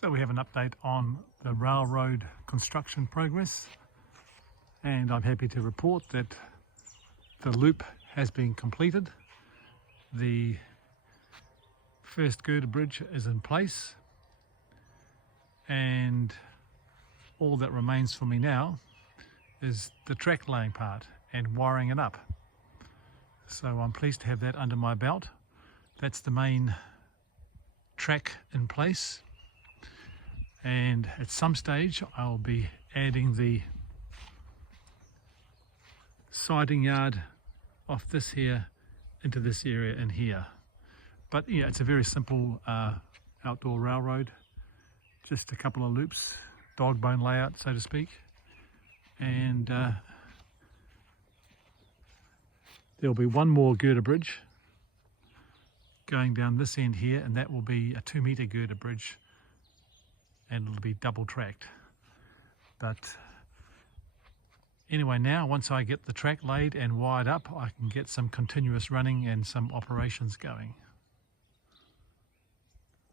So we have an update on the railroad construction progress, and I'm happy to report that the loop has been completed. The first girder bridge is in place, and all that remains for me now is the track laying part and wiring it up. So I'm pleased to have that under my belt. That's the main track in place, and at some stage I'll be adding the siding yard off this here into this area in here. But yeah, it's a very simple outdoor railroad, just a couple of loops, dog bone layout so to speak, and there'll be one more girder bridge going down this end here, and that will be a 2-meter girder bridge, and it'll be double tracked. But anyway, now once I get the track laid and wired up, I can get some continuous running and some operations going.